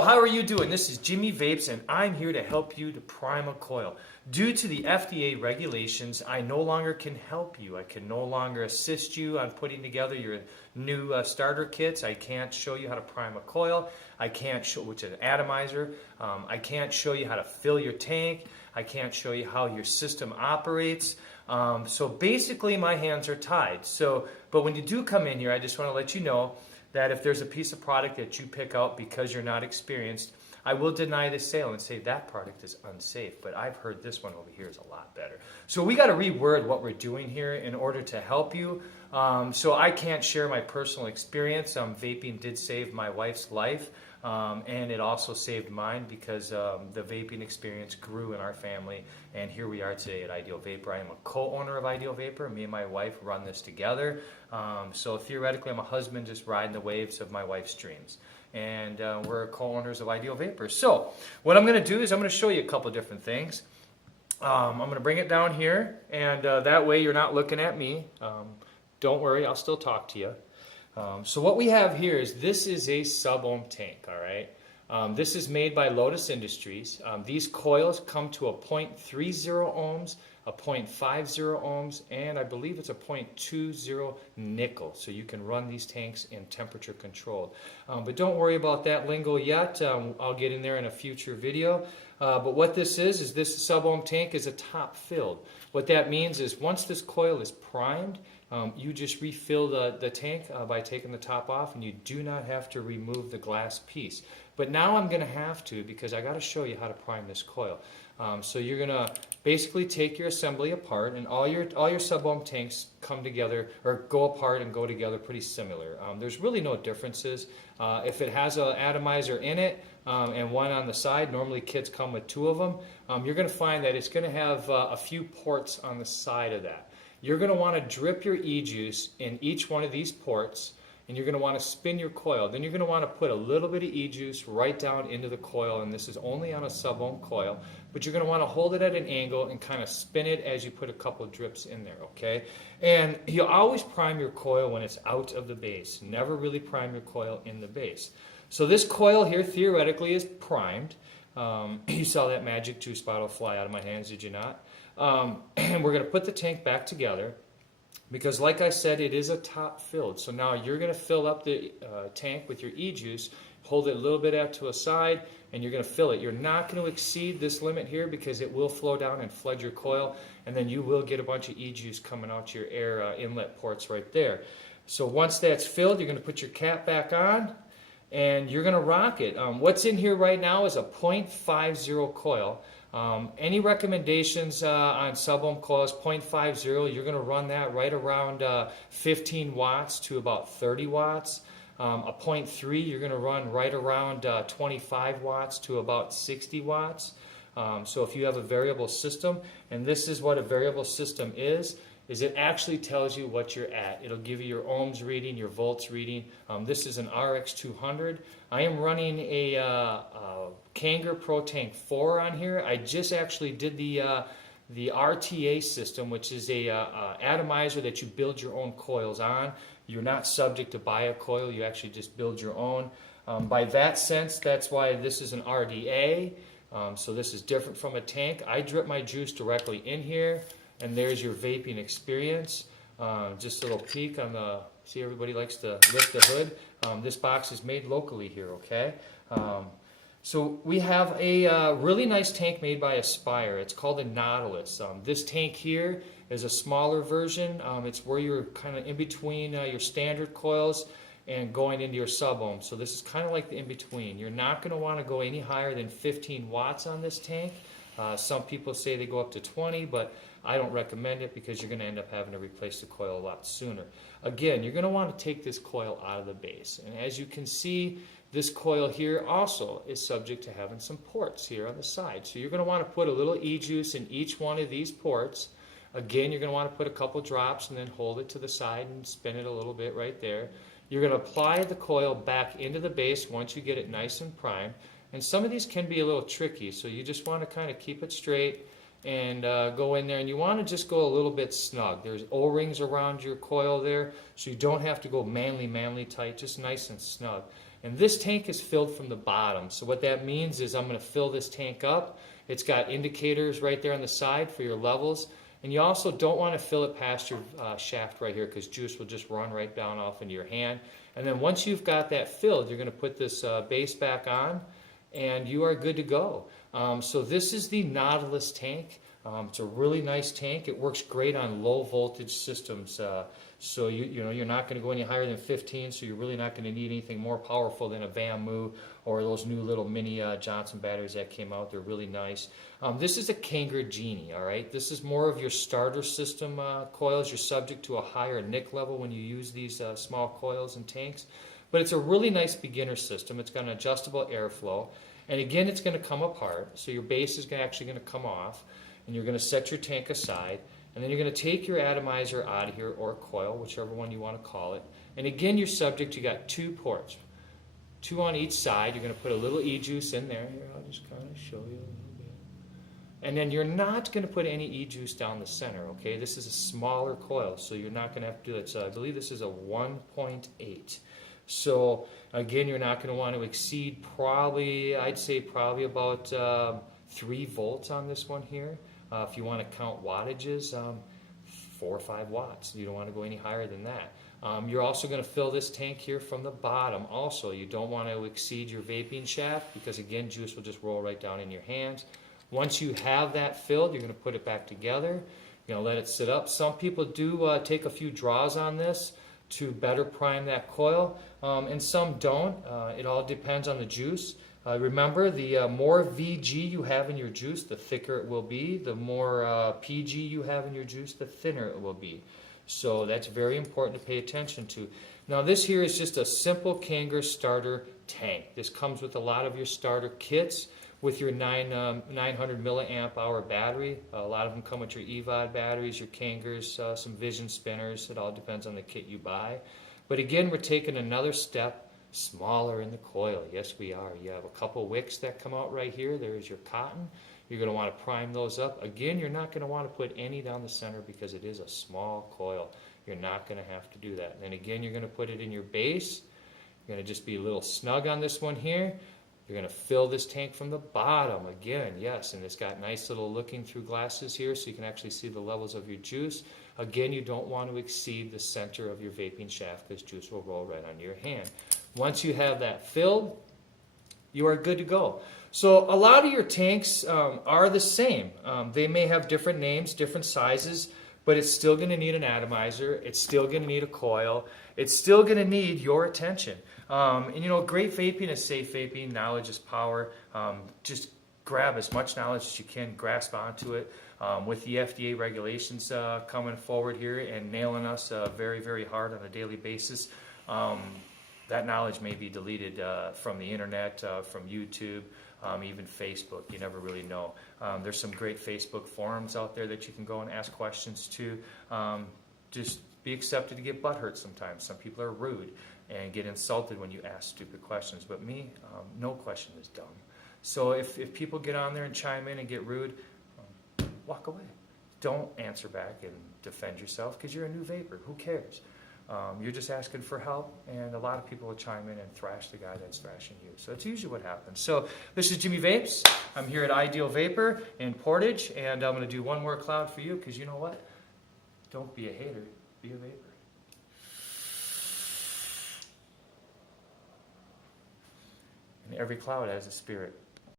So, how are you doing? This is Jimmy Vapes, and I'm here to help you to prime a coil. Due to the FDA regulations, I no longer can help you. I can no longer assist you on putting together your new starter kits. I can't show you how to prime a coil. I can't show, which is an atomizer. I can't show you how to fill your tank. I can't show you how your system operates. So basically, my hands are tied. But when you do come in here, I just want to let you know that if there's a piece of product that you pick out because you're not experienced, I will deny the sale and say that product is unsafe. But I've heard this one over here is a lot better. So we got to reword what we're doing here in order to help you. So I can't share my personal experience. Vaping did save my wife's life. And it also saved mine because the vaping experience grew in our family, and here we are today at Ideal Vapor. I am a co-owner of Ideal Vapor. Me and my wife run this together. So theoretically, I'm a husband just riding the waves of my wife's dreams. And we're co-owners of Ideal Vapor. So what I'm going to do is I'm going to show you a couple different things. I'm going to bring it down here, and that way you're not looking at me. Don't worry, I'll still talk to you. So what we have here is this is a sub-ohm tank, all right? This is made by Lotus Industries. These coils come to a 0.30 ohms, a 0.50 ohms, and I believe it's a 0.20 nickel. So you can run these tanks in temperature controlled. But don't worry about that lingo yet. I'll get in there in a future video. But what this is this sub-ohm tank is a top filled. What that means is once this coil is primed, you just refill the tank by taking the top off, and you do not have to remove the glass piece. But now I'm going to have to, because I got to show you how to prime this coil. So you're going to basically take your assembly apart, and all your sub-ohm tanks come together, or go apart and go together pretty similar. There's really no differences. If it has an atomizer in it and one on the side, normally kits come with two of them, you're going to find that it's going to have a few ports on the side of that. You're going to want to drip your e-juice in each one of these ports, and you're going to want to spin your coil. Then you're going to want to put a little bit of e-juice right down into the coil, and this is only on a sub-ohm coil, but you're going to want to hold it at an angle and kind of spin it as you put a couple of drips in there, okay? And you always prime your coil when it's out of the base. Never really prime your coil in the base. So this coil here theoretically is primed. You saw that magic juice bottle fly out of my hands, did you not? And we're going to put the tank back together because, like I said, it is a top filled. So now you're going to fill up the tank with your e-juice, hold it a little bit out to a side, and you're going to fill it. You're not going to exceed this limit here because it will flow down and flood your coil, and then you will get a bunch of e-juice coming out your air inlet ports right there. So once that's filled, you're going to put your cap back on, and you're going to rock it. What's in here right now is a 0.50 coil. Any recommendations on sub-ohm coils? 0.50, you're going to run that right around 15 watts to about 30 watts. A 0.3, you're going to run right around 25 watts to about 60 watts. So if you have a variable system, and this is what a variable system is it actually tells you what you're at. It'll give you your ohms reading, your volts reading. This is an RX200. I am running a Kanger Pro Tank 4 on here. I just actually did the RTA system, which is a atomizer that you build your own coils on. You're not subject to buy a coil. You actually just build your own. By that sense, that's why this is an RDA. So this is different from a tank. I drip my juice directly in here. And there's your vaping experience. Just a little peek on the, see, everybody likes to lift the hood. This box is made locally here, okay? So we have a really nice tank made by Aspire. It's called a Nautilus. This tank here is a smaller version. It's where you're kind of in between your standard coils and going into your sub-ohm. So this is kind of like the in-between. You're not going to want to go any higher than 15 watts on this tank. Some people say they go up to 20, but I don't recommend it because you're going to end up having to replace the coil a lot sooner. Again, you're going to want to take this coil out of the base. And as you can see, this coil here also is subject to having some ports here on the side. So you're going to want to put a little e-juice in each one of these ports. Again, you're going to want to put a couple drops and then hold it to the side and spin it a little bit right there. You're going to apply the coil back into the base once you get it nice and primed. And some of these can be a little tricky, so you just want to kind of keep it straight and go in there, and you want to just go a little bit snug. There's O-rings around your coil there, so you don't have to go manly tight, just nice and snug. And this tank is filled from the bottom, so what that means is I'm going to fill this tank up. It's got indicators right there on the side for your levels, and you also don't want to fill it past your shaft right here, because juice will just run right down off into your hand. And then once you've got that filled, you're going to put this base back on, and you are good to go. So this is the Nautilus tank. It's a really nice tank. It works great on low voltage systems. So you're not going to go any higher than 15, so you're really not going to need anything more powerful than a VAMU or those new little mini Johnson batteries that came out. They're really nice. This is a Kanger Genie, all right? This is more of your starter system coils. You're subject to a higher NIC level when you use these small coils and tanks. But it's a really nice beginner system. It's got an adjustable airflow. And again, it's going to come apart. So your base is actually going to come off. And you're going to set your tank aside. And then you're going to take your atomizer out of here, or coil, whichever one you want to call it. And again, you're subject, you got 2 ports. 2 on each side. You're going to put a little E-juice in there. Here, I'll just kind of show you a little bit. And then you're not going to put any E-juice down the center, okay? This is a smaller coil, so you're not going to have to do that. So I believe this is a 1.8. So again, you're not going to want to exceed probably, I'd say probably about 3 volts on this one here. If you want to count wattages, 4 or 5 watts. You don't want to go any higher than that. You're also going to fill this tank here from the bottom. Also, you don't want to exceed your vaping shaft, because again, juice will just roll right down in your hands. Once you have that filled, you're going to put it back together. You're going to let it sit up. Some people do take a few draws on this to better prime that coil, and some don't. It all depends on the juice. Remember, the more VG you have in your juice, the thicker it will be. The more PG you have in your juice, the thinner it will be. So that's very important to pay attention to. Now this here is just a simple Kanger starter tank. This comes with a lot of your starter kits with your 900 milliamp hour battery. A lot of them come with your EVOD batteries, your Kangers, some Vision spinners. It all depends on the kit you buy. But again, we're taking another step smaller in the coil. Yes, we are. You have a couple wicks that come out right here. There's your cotton. You're going to want to prime those up. Again, you're not going to want to put any down the center because it is a small coil. You're not going to have to do that. And then again, you're going to put it in your base. You're going to just be a little snug on this one here. You're going to fill this tank from the bottom. Again, yes, and it's got nice little looking through glasses here so you can actually see the levels of your juice. Again, you don't want to exceed the center of your vaping shaft because juice will roll right onto your hand. Once you have that filled, you are good to go. So a lot of your tanks are the same. They may have different names, different sizes, but it's still going to need an atomizer. It's still going to need a coil. It's still going to need your attention. And you know, great vaping is safe vaping. Knowledge is power. Just grab as much knowledge as you can, grasp onto it. With the FDA regulations coming forward here and nailing us very, very hard on a daily basis, that knowledge may be deleted from the internet, from YouTube, even Facebook. You never really know. There's some great Facebook forums out there that you can go and ask questions to. Just be accepted to get butthurt sometimes. Some people are rude and get insulted when you ask stupid questions. But me, no question is dumb. So if people get on there and chime in and get rude, walk away. Don't answer back and defend yourself because you're a new vapor. Who cares? You're just asking for help, and a lot of people will chime in and thrash the guy that's thrashing you. So it's usually what happens. So this is Jimmy Vapes. I'm here at Ideal Vapor in Portage, and I'm going to do one more cloud for you because you know what? Don't be a hater. Be a vapor. And every cloud has a spirit.